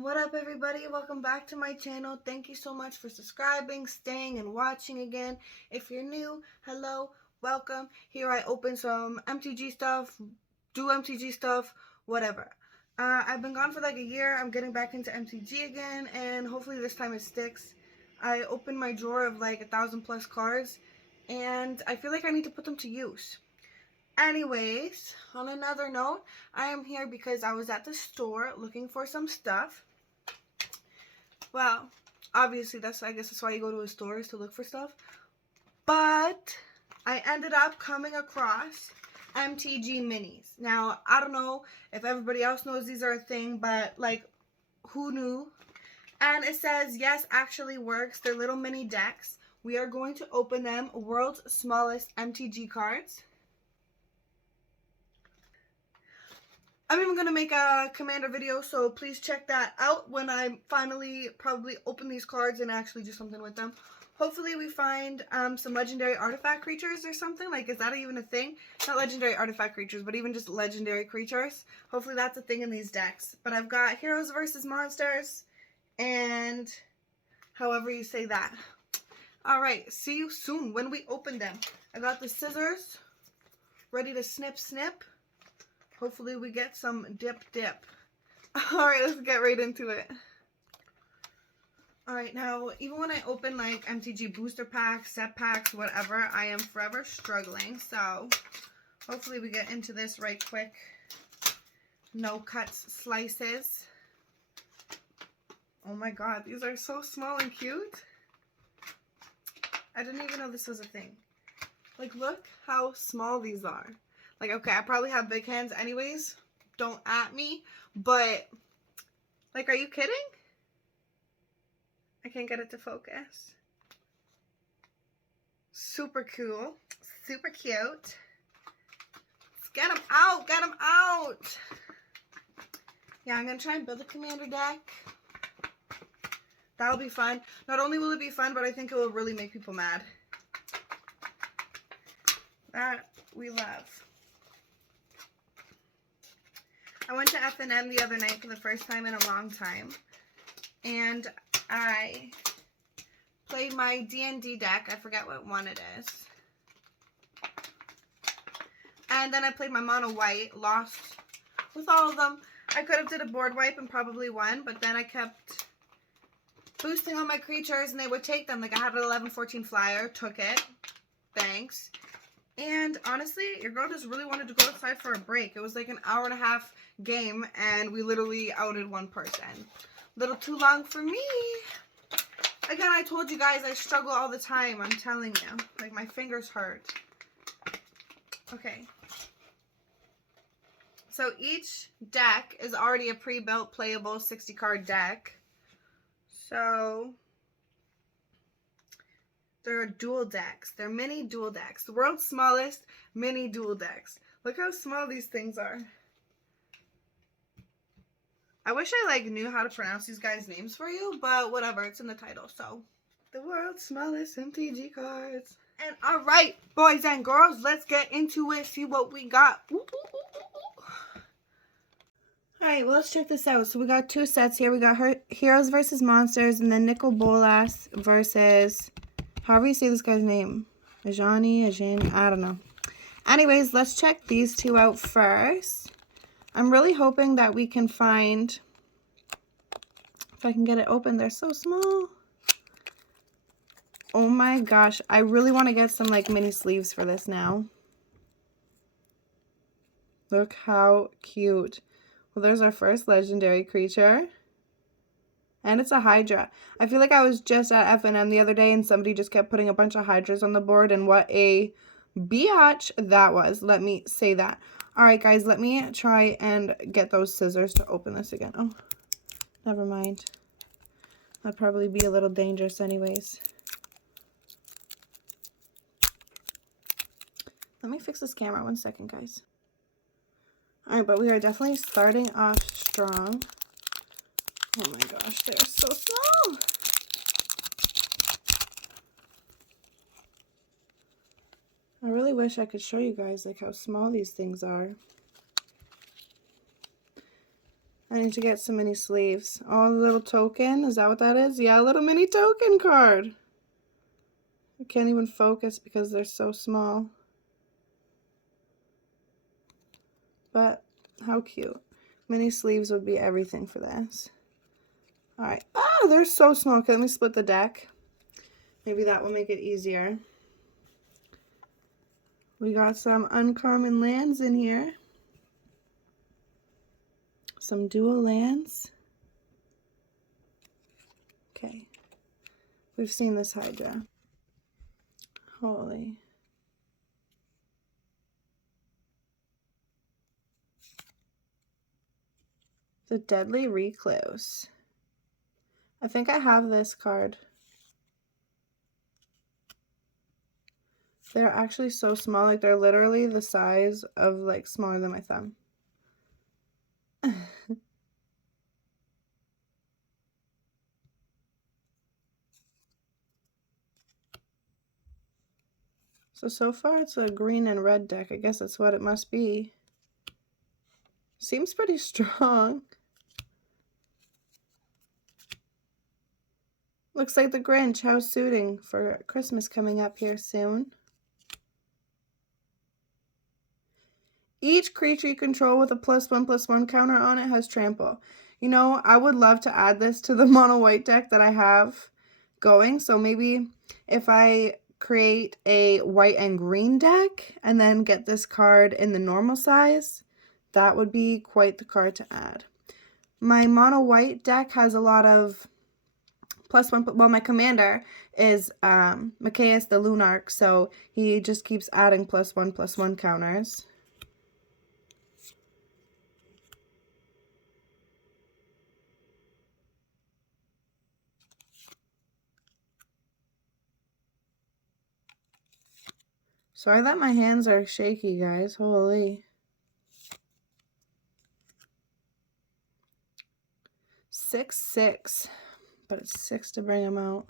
What up, everybody? Welcome back to my channel. Thank you so much for subscribing, staying, and watching again. If you're new, hello, welcome. Here I open some MTG stuff, do MTG stuff, whatever. I've been gone for like a year. I'm getting back into MTG again, and hopefully this time it sticks. I opened my drawer of like 1,000+ cards, and I feel like I need to put them to use. Anyways, on another note, I am here because I was at the store looking for some stuff. Well, obviously I guess that's why you go to a store, is to look for stuff. But I ended up coming across MTG minis. Now, I don't know if everybody else knows these are a thing, but like, who knew? And it says, yes, actually works. They're little mini decks. We are going to open them. World's smallest MTG cards. I'm even going to make a Commander video, so please check that out when I finally probably open these cards and actually do something with them. Hopefully we find some legendary artifact creatures or something. Like, is that even a thing? Not legendary artifact creatures, but even just legendary creatures. Hopefully that's a thing in these decks. But I've got Heroes versus Monsters and however you say that. Alright, see you soon when we open them. I got the scissors ready to snip. Hopefully we get some dip. Alright, let's get right into it. Alright, now, even when I open like MTG booster packs, set packs, whatever, I am forever struggling. So, hopefully we get into this right quick. No cuts, slices. Oh my god, these are so small and cute. I didn't even know this was a thing. Like, look how small these are. Like, okay, I probably have big hands anyways. Don't at me. But, like, are you kidding? I can't get it to focus. Super cool. Super cute. Let's get them out. Get them out. Yeah, I'm going to try and build a Commander deck. That'll be fun. Not only will it be fun, but I think it will really make people mad. That we love. I went to F&M the other night for the first time in a long time, and I played my D&D deck. I forget what one it is. And then I played my mono white, lost with all of them. I could have did a board wipe and probably won, but then I kept boosting all my creatures and they would take them. Like, I had an 11-14 flyer, took it. Thanks. And honestly, your girl just really wanted to go outside for a break. It was like an hour-and-a-half game, and we literally outed one person. A little too long for me. Again, I told you guys I struggle all the time. I'm telling you. Like, my fingers hurt. Okay. So each deck is already a pre-built playable 60-card deck. So they're dual decks. They're mini dual decks. The world's smallest mini dual decks. Look how small these things are. I wish I like knew how to pronounce these guys' names for you, but whatever, it's in the title. So, the world's smallest MTG cards. And alright, boys and girls, let's get into it, see what we got. Alright, well, let's check this out. So we got two sets here. We got Heroes versus Monsters, and then Nicol Bolas versus, however you say this guy's name. Ajani, I don't know. Anyways, let's check these two out first. I'm really hoping that we can find, if I can get it open, they're so small. Oh my gosh, I really want to get some like mini sleeves for this now. Look how cute. Well, there's our first legendary creature. And it's a Hydra. I feel like I was just at F&M the other day and somebody just kept putting a bunch of Hydras on the board, and what a biatch that was. Let me say that. Alright guys, let me try and get those scissors to open this again. Oh, never mind. That'd probably be a little dangerous anyways. Let me fix this camera 1 second, guys. Alright, but we are definitely starting off strong. Oh my gosh, they're so small. I really wish I could show you guys like how small these things are. I need to get some mini sleeves. Oh, a little token. Is that what that is? Yeah, a little mini token card. I can't even focus because they're so small. But how cute. Mini sleeves would be everything for this. Alright. Ah, they're so small. Okay, let me split the deck. Maybe that will make it easier. We got some uncommon lands in here. Some dual lands. Okay. We've seen this Hydra. Holy. The Deadly Recluse. I think I have this card. They're actually so small. Like, they're literally the size of, like, smaller than my thumb. So far it's a green and red deck. I guess that's what it must be. Seems pretty strong. Looks like the Grinch house suiting for Christmas coming up here soon. Each creature you control with a +1/+1 counter on it has trample. You know, I would love to add this to the mono white deck that I have going. So maybe if I create a white and green deck and then get this card in the normal size, that would be quite the card to add. My mono white deck has a lot of +1, well, my commander is Machias the Lunarch, so he just keeps adding +1/+1 counters. Sorry that my hands are shaky, guys. Holy. 6/6, but it's 6 to bring him out.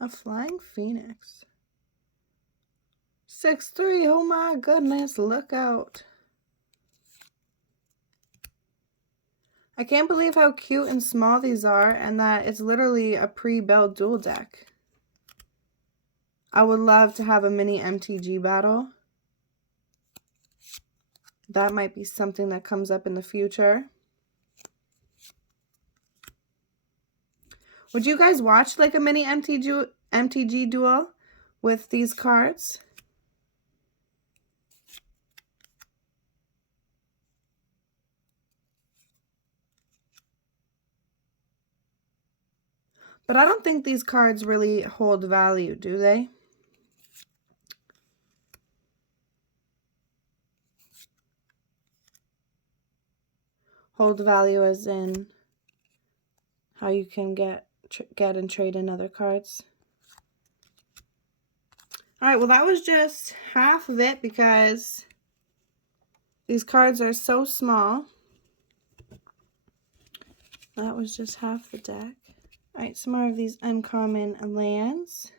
A Flying Phoenix. 6/3. Oh my goodness, look out. I can't believe how cute and small these are, and that it's literally a pre-built dual deck. I would love to have a mini MTG battle. That might be something that comes up in the future. Would you guys watch like a mini MTG duel with these cards? But I don't think these cards really hold value, do they? Hold value as in how you can get and trade in other cards. Alright, well that was just half of it because these cards are so small. That was just half the deck. Alright, some more of these uncommon lands.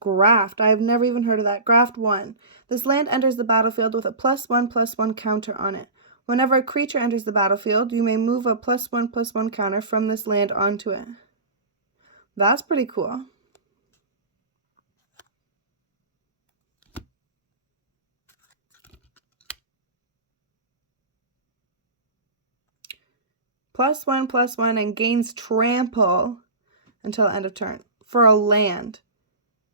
Graft. I have never even heard of that. Graft 1. This land enters the battlefield with a +1/+1 counter on it. Whenever a creature enters the battlefield, you may move a +1/+1 counter from this land onto it. That's pretty cool. +1/+1 and gains trample until end of turn for a land.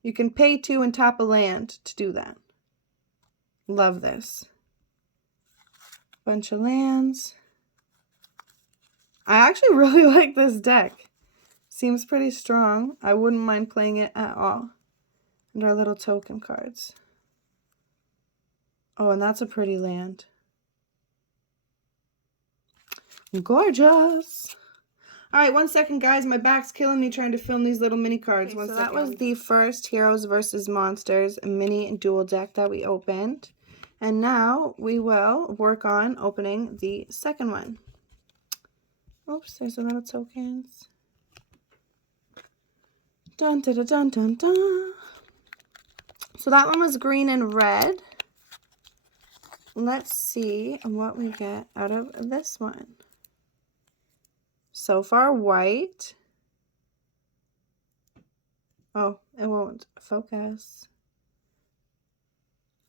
You can pay 2 and tap a land to do that. Love this. Bunch of lands. I actually really like this deck. Seems pretty strong. I wouldn't mind playing it at all. And our little token cards. Oh, and that's a pretty land. Gorgeous. Alright, 1 second, guys. My back's killing me trying to film these little mini cards. Okay, so that was the first Heroes vs. Monsters mini dual deck that we opened. And now we will work on opening the second one. Oops, there's a little tokens. Dun, dun, dun, dun, dun, dun. So that one was green and red. Let's see what we get out of this one. So far, white. Oh, it won't focus.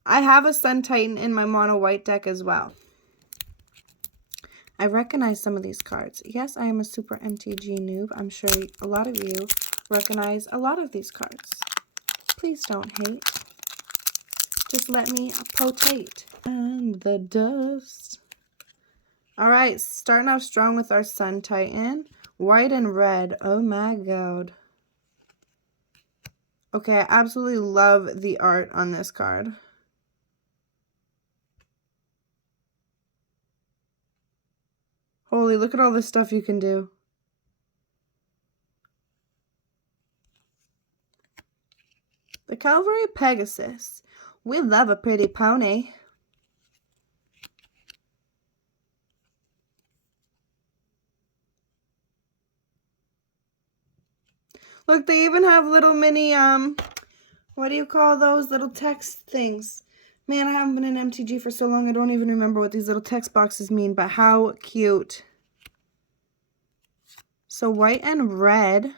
I have a Sun Titan in my mono white deck as well. I recognize some of these cards. Yes, I am a super MTG noob. I'm sure a lot of you recognize a lot of these cards. Please don't hate. Just let me potate. And the dust. Alright, starting off strong with our Sun Titan. White and red. Oh my god. Okay, I absolutely love the art on this card. Holy, look at all this stuff you can do. The Cavalry Pegasus. We love a pretty pony. Look, they even have little mini, what do you call those little text things? Man, I haven't been in MTG for so long, I don't even remember what these little text boxes mean, but how cute. So white and red.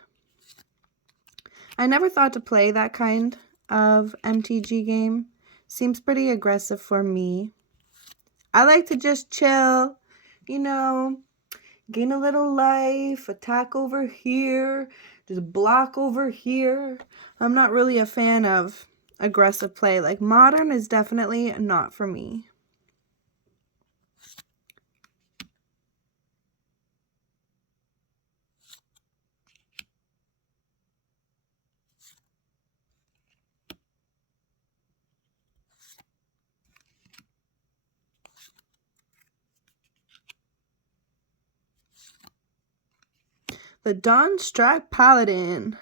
I never thought to play that kind of MTG game. Seems pretty aggressive for me. I like to just chill, you know, gain a little life, attack over here, just block over here. I'm not really a fan of aggressive play. Like, modern is definitely not for me. The Dawn Strike Paladin.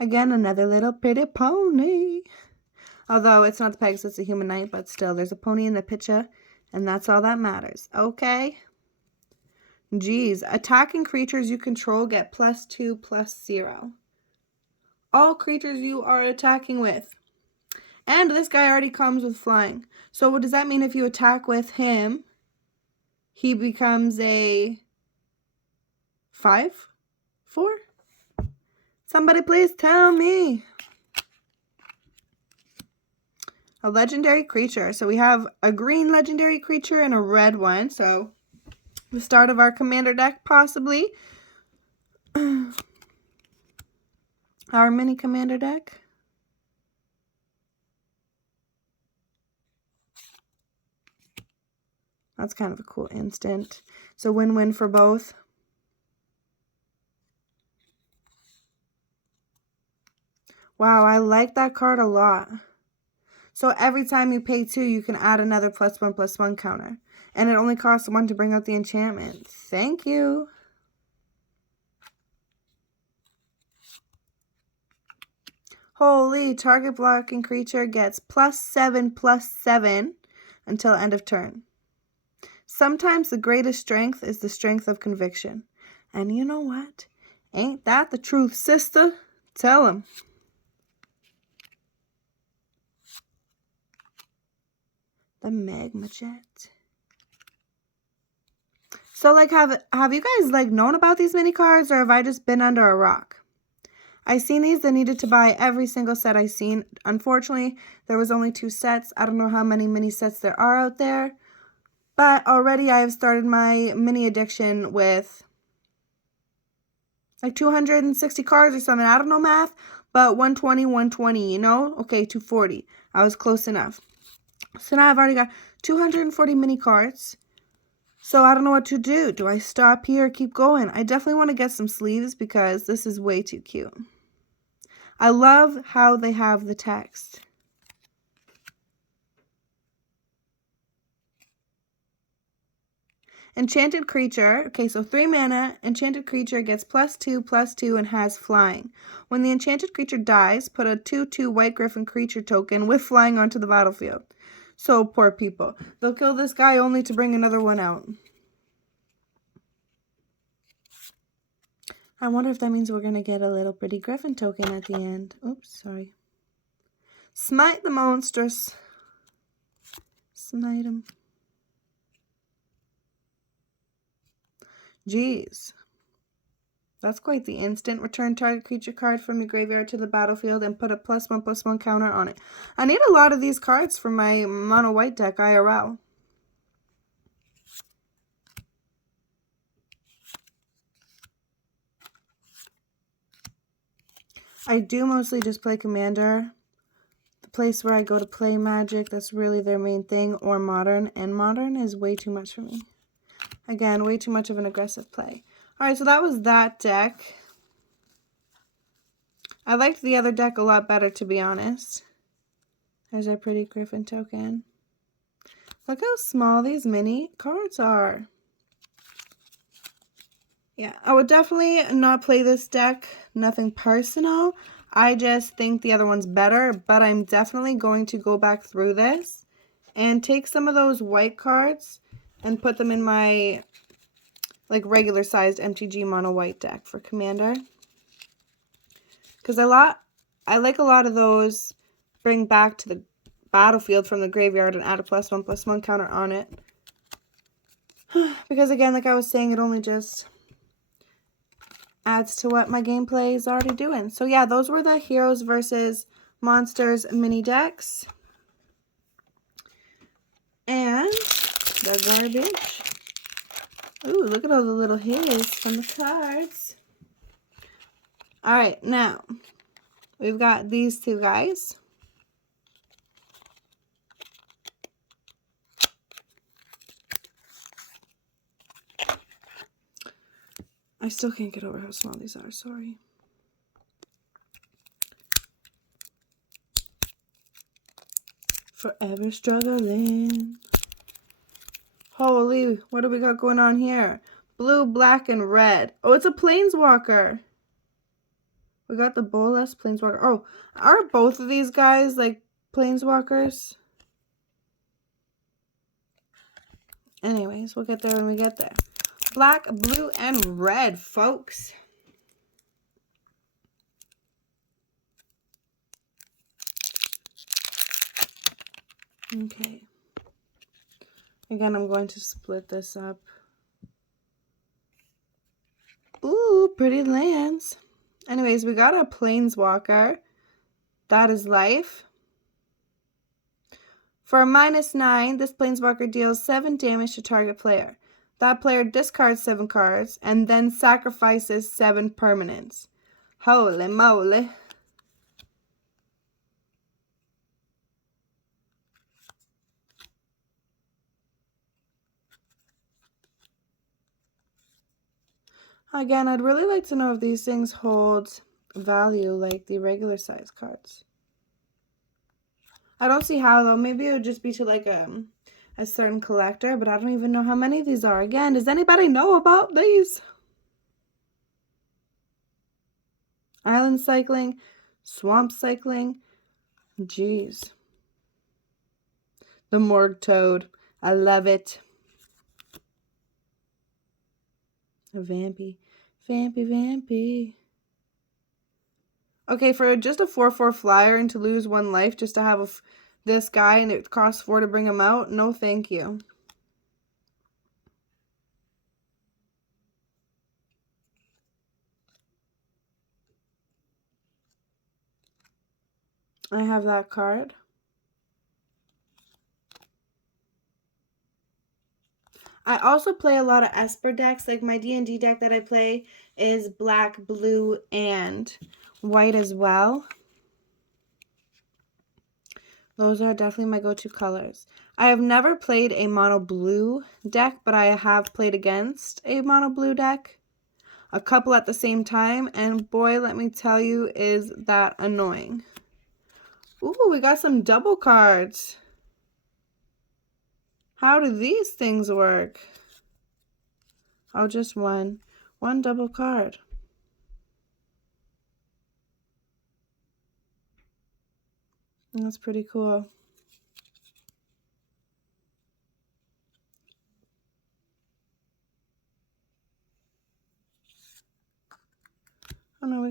Again, another little pretty pony. Although it's not the Pegasus, it's a human knight, but still, there's a pony in the picture, and that's all that matters. Okay? Geez, attacking creatures you control get +2/+0. All creatures you are attacking with. And this guy already comes with flying. So what does that mean if you attack with him? He becomes a 5/4? Somebody please tell me. A legendary creature. So we have a green legendary creature and a red one. So the start of our commander deck, possibly. Our mini commander deck. That's kind of a cool instant. So win-win for both. Wow, I like that card a lot. So every time you pay 2, you can add another +1/+1 counter. And it only costs 1 to bring out the enchantment. Thank you. Holy, target blocking creature gets +7/+7 until end of turn. Sometimes the greatest strength is the strength of conviction. And you know what? Ain't that the truth, sister? Tell 'em. The Magma Jet. So, like, have you guys, like, known about these mini cards, or have I just been under a rock? I seen these and needed to buy every single set I seen. Unfortunately, there was only 2 sets. I don't know how many mini sets there are out there. But already I have started my mini addiction with like 260 cards or something. I don't know math, but 120, you know? Okay, 240. I was close enough. So now I've already got 240 mini cards. So I don't know what to do. Do I stop here or keep going? I definitely want to get some sleeves because this is way too cute. I love how they have the text. Enchanted creature. Okay, so 3 mana. Enchanted creature gets +2/+2 and has flying. When the enchanted creature dies, put a 2/2 white griffin creature token with flying onto the battlefield. So poor people. They'll kill this guy only to bring another one out. I wonder if that means we're going to get a little pretty griffin token at the end. Oops, sorry. Smite the monsters. Smite them. Jeez. That's quite the instant. Return target creature card from your graveyard to the battlefield and put a +1/+1 counter on it. I need a lot of these cards for my mono white deck IRL. I do mostly just play Commander. The place where I go to play Magic, that's really their main thing, or Modern. And Modern is way too much for me. Again, way too much of an aggressive play. Alright, so that was that deck. I liked the other deck a lot better, to be honest. There's our pretty Griffin token. Look how small these mini cards are. Yeah, I would definitely not play this deck. Nothing personal. I just think the other one's better, but I'm definitely going to go back through this and take some of those white cards and put them in my like regular sized MTG mono white deck for Commander. Because I like a lot of those bring back to the battlefield from the graveyard and add a +1/+1 counter on it. Because again, like I was saying, it only just adds to what my gameplay is already doing. So yeah, those were the Heroes versus Monsters mini decks. And the garbage. Ooh, look at all the little hits from the cards. Alright, now we've got these two guys. I still can't get over how small these are, sorry. Forever struggling. Holy, what do we got going on here? Blue, black, and red. Oh, it's a Planeswalker. We got the Bolas Planeswalker. Oh, are both of these guys like Planeswalkers? Anyways, we'll get there when we get there. Black, blue, and red, folks. Okay. Again, I'm going to split this up. Ooh, pretty lands. Anyways, we got a Planeswalker. That is life. For a -9, this Planeswalker deals 7 damage to target player. That player discards 7 cards and then sacrifices 7 permanents. Holy moly. Again, I'd really like to know if these things hold value like the regular size cards. I don't see how though. Maybe it would just be to like a certain collector, but I don't even know how many of these are. Again, does anybody know about these? Island cycling, swamp cycling. Jeez. The Morgue Toad. I love it. A Vampy. Vampy, Vampy. Okay, for just a 4/4 flyer and to lose 1 life just to have this guy and it costs 4 to bring him out, no thank you. I have that card. I also play a lot of Esper decks. Like my D&D deck that I play is black, blue, and white as well. Those are definitely my go-to colors. I have never played a mono blue deck, but I have played against a mono blue deck. A couple at the same time, and boy, let me tell you, is that annoying. Ooh, we got some double cards. How do these things work? Oh, just one. One double card. That's pretty cool.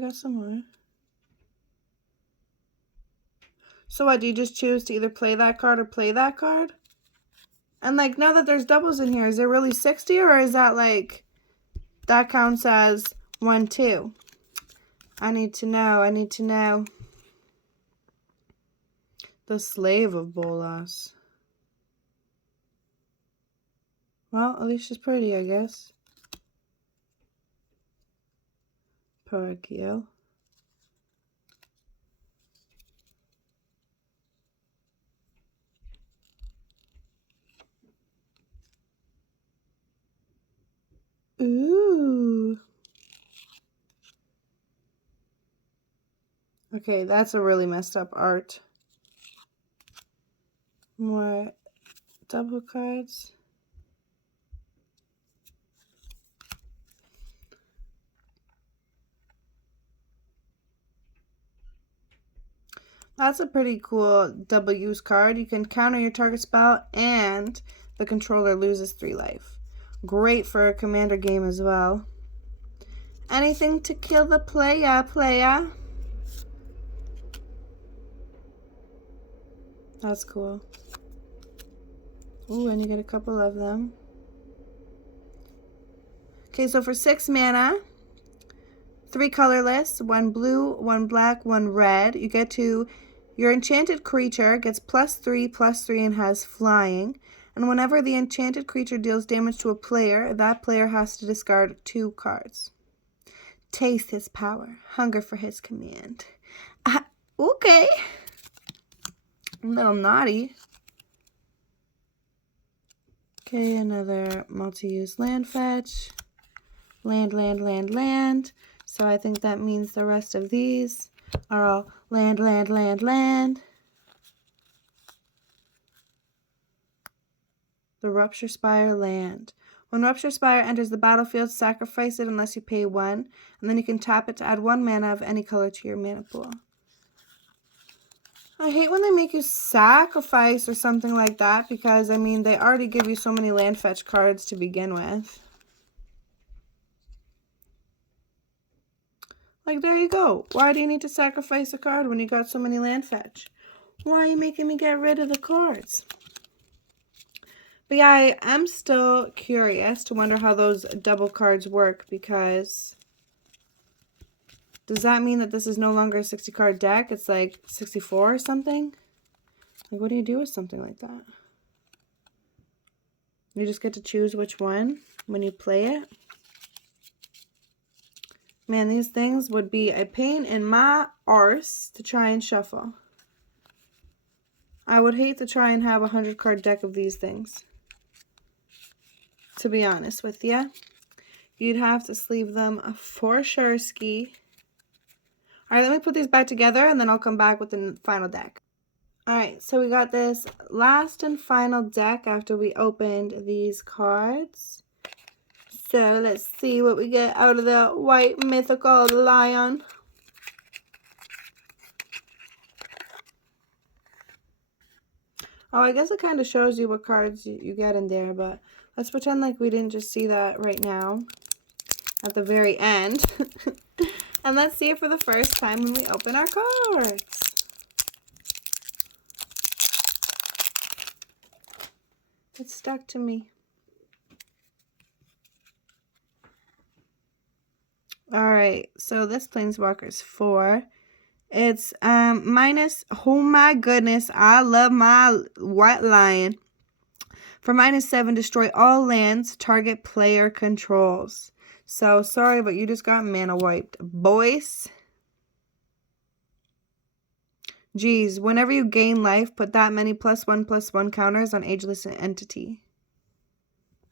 got some more. So what, do you just choose to either play that card or play that card? And like, now that there's doubles in here, is there really 60, or is that like, that counts as 1, 2? I need to know. I need to know. The Slave of Bolas. Well, at least she's pretty, I guess. Paragio. Ooh. Okay, that's a really messed up art. More double cards. That's a pretty cool double use card. You can counter your target spell and the controller loses 3 life. Great for a commander game as well. Anything to kill the player. That's cool. Ooh, and you get a couple of them. Okay, so for 6 mana, 3 colorless, 1 blue, 1 black, 1 red, you get to, your enchanted creature gets +3/+3 and has flying. And whenever the enchanted creature deals damage to a player, that player has to discard 2 cards. Taste his power. Hunger for his command. Okay. A little naughty. Okay, another multi-use land fetch. Land. So I think that means the rest of these are all land. The Rupture Spire land. When Rupture Spire enters the battlefield, sacrifice it unless you pay 1, and then you can tap it to add 1 mana of any color to your mana pool. I hate when they make you sacrifice or something like that, because, I mean, they already give you so many land fetch cards to begin with. Like, there you go. Why do you need to sacrifice a card when you got so many land fetch? Why are you making me get rid of the cards? But yeah, I am still curious to wonder how those double cards work, because does that mean that this is no longer a 60 card deck? It's like 64 or something? Like, what do you do with something like that? You just get to choose which one when you play it? Man, these things would be a pain in my arse to try and shuffle. I would hate to try and have a 100 card deck of these things, to be honest with you. You'd have to sleeve them for sure ski. Alright, let me put these back together and then I'll come back with the final deck. Alright, so we got this last and final deck after we opened these cards. So let's see what we get out of the white mythical lion. Oh, I guess it kind of shows you what cards you get in there, but let's pretend like we didn't just see that right now at the very end. And let's see it for the first time when we open our cards. It's stuck to me. Alright, so this Planeswalker is 4. It's minus, oh my goodness, I love my white lion. For -7, destroy all lands target player controls. So, sorry, but you just got mana wiped, boys. Geez, whenever you gain life, put that many +1/+1 counters on ageless entity.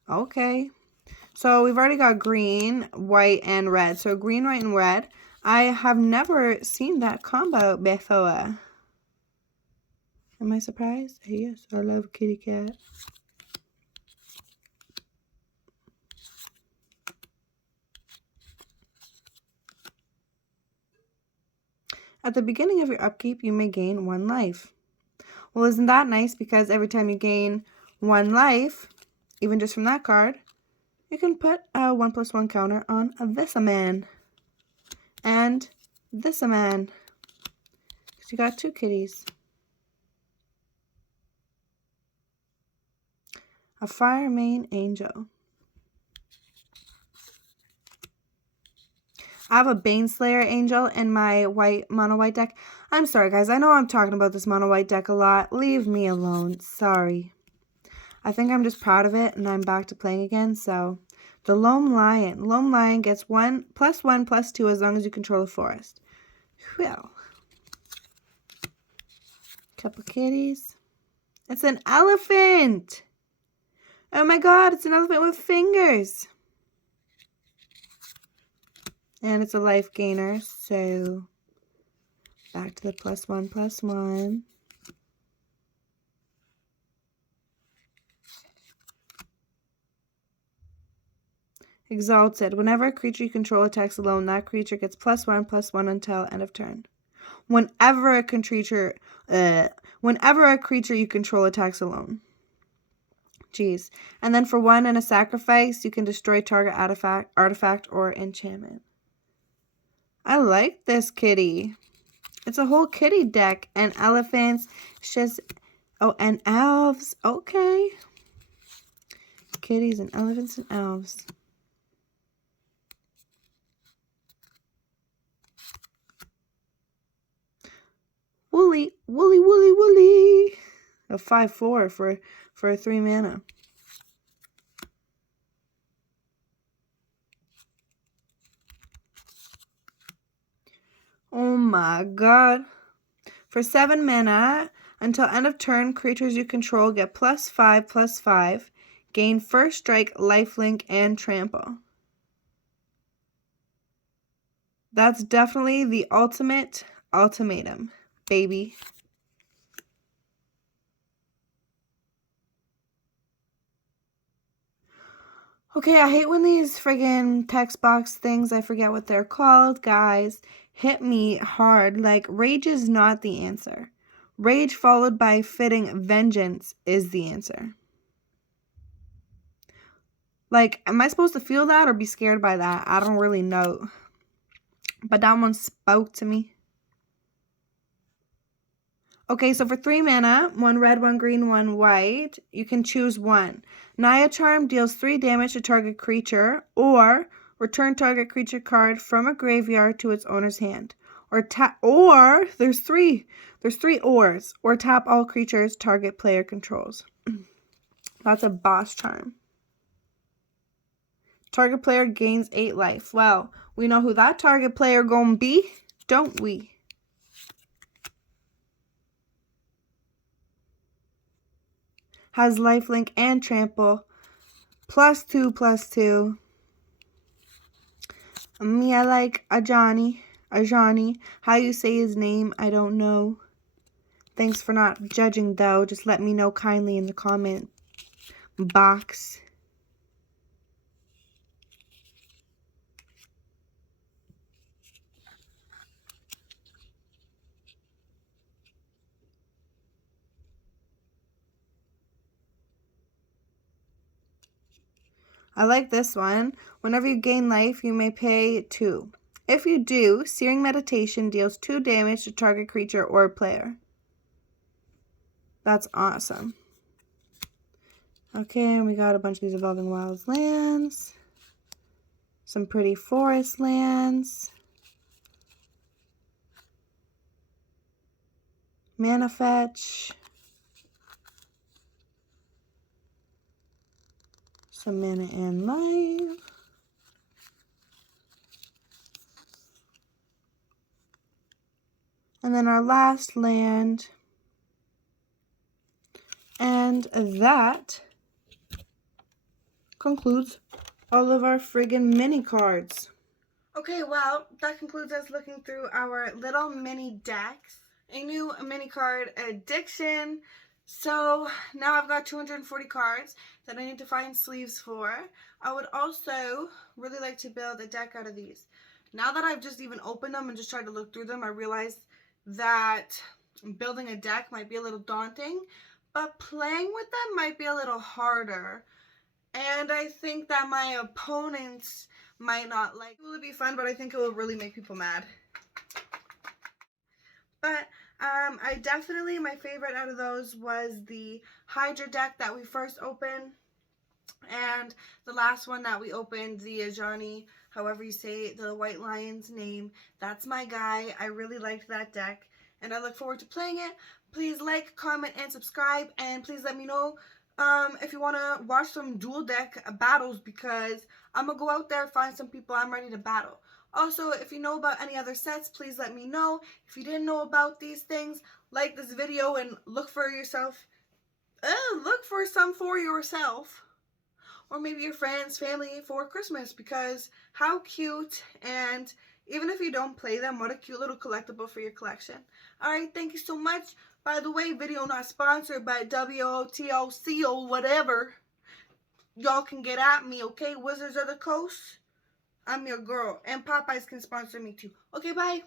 Okay. So, we've already got green, white, and red. So, green, white, and red. I have never seen that combo before. Am I surprised? Yes, I love kitty cat. At the beginning of your upkeep, you may gain 1 life. Well, isn't that nice? Because every time you gain 1 life, even just from that card, you can put a 1/+1 counter on this man. And this a man. Because you got 2 kitties. A Fire Mane Angel. I have a Baneslayer Angel in my mono white deck. I'm sorry, guys. I know I'm talking about this mono white deck a lot. Leave me alone. Sorry. I think I'm just proud of it, and I'm back to playing again. So, the Lone Lion. Lone Lion gets +1/+2 as long as you control a forest. Well, couple kitties. It's an elephant. Oh my god, it's an elephant with fingers. And it's a life gainer, so back to the +1/+1. Exalted. Whenever a creature you control attacks alone, that creature gets +1/+1 until end of turn. Whenever a creature you control attacks alone. Jeez. And then for 1 and a sacrifice, you can destroy target artifact or enchantment. I like this kitty. It's a whole kitty deck. And elephants. It's just... Oh, and elves. Okay. Kitties and elephants and elves. Woolly, woolly, woolly, woolly. A 5/4 for a 3 mana. Oh my god. For 7 mana, until end of turn, creatures you control get +5/+5, gain first strike, lifelink, and trample. That's definitely the ultimate ultimatum, baby. Okay, I hate when these friggin' text box things, I forget what they're called, guys, hit me hard. Like, rage is not the answer. Rage followed by fitting vengeance is the answer. Like, am I supposed to feel that or be scared by that? I don't really know. But that one spoke to me. Okay, so for 3 mana, 1 red, 1 green, 1 white, you can choose 1. Naya Charm deals 3 damage to target creature, or return target creature card from a graveyard to its owner's hand. Or there's three ors. Or tap all creatures target player controls. That's a boss charm. Target player gains 8 life. Well, we know who that target player gonna be, don't we? Has lifelink and trample. +2/+2. Me, I like Ajani. How you say his name, I don't know. Thanks for not judging, though. Just let me know kindly in the comment box. I like this one. Whenever you gain life, you may pay 2. If you do, Searing Meditation deals 2 damage to target creature or player. That's awesome. Okay, and we got a bunch of these Evolving Wilds lands. Some pretty forest lands. Mana fetch. Some mana and life. And then our last land. And that concludes all of our friggin' mini cards. Okay, well, that concludes us looking through our little mini decks. A new mini card addiction. So now I've got 240 cards that I need to find sleeves for. I would also really like to build a deck out of these. Now that I've just even opened them and just tried to look through them, I realized that building a deck might be a little daunting, but playing with them might be a little harder. And I think that my opponents might not like it. It will be fun, but I think it will really make people mad. But my favorite out of those was the Hydra deck that we first opened. And the last one that we opened, the Ajani, however you say the White Lion's name, that's my guy. I really liked that deck, and I look forward to playing it. Please like, comment, and subscribe, and please let me know if you want to watch some dual deck battles, because I'm going to go out there, find some people I'm ready to battle. Also, if you know about any other sets, please let me know. If you didn't know about these things, like this video and look for yourself. Look for some for yourself. Or maybe your friends, family for Christmas, because how cute, and even if you don't play them, what a cute little collectible for your collection. Alright, thank you so much. By the way, video not sponsored by WOTOC or whatever. Y'all can get at me, okay? Wizards of the Coast, I'm your girl. And Popeyes can sponsor me too. Okay, bye.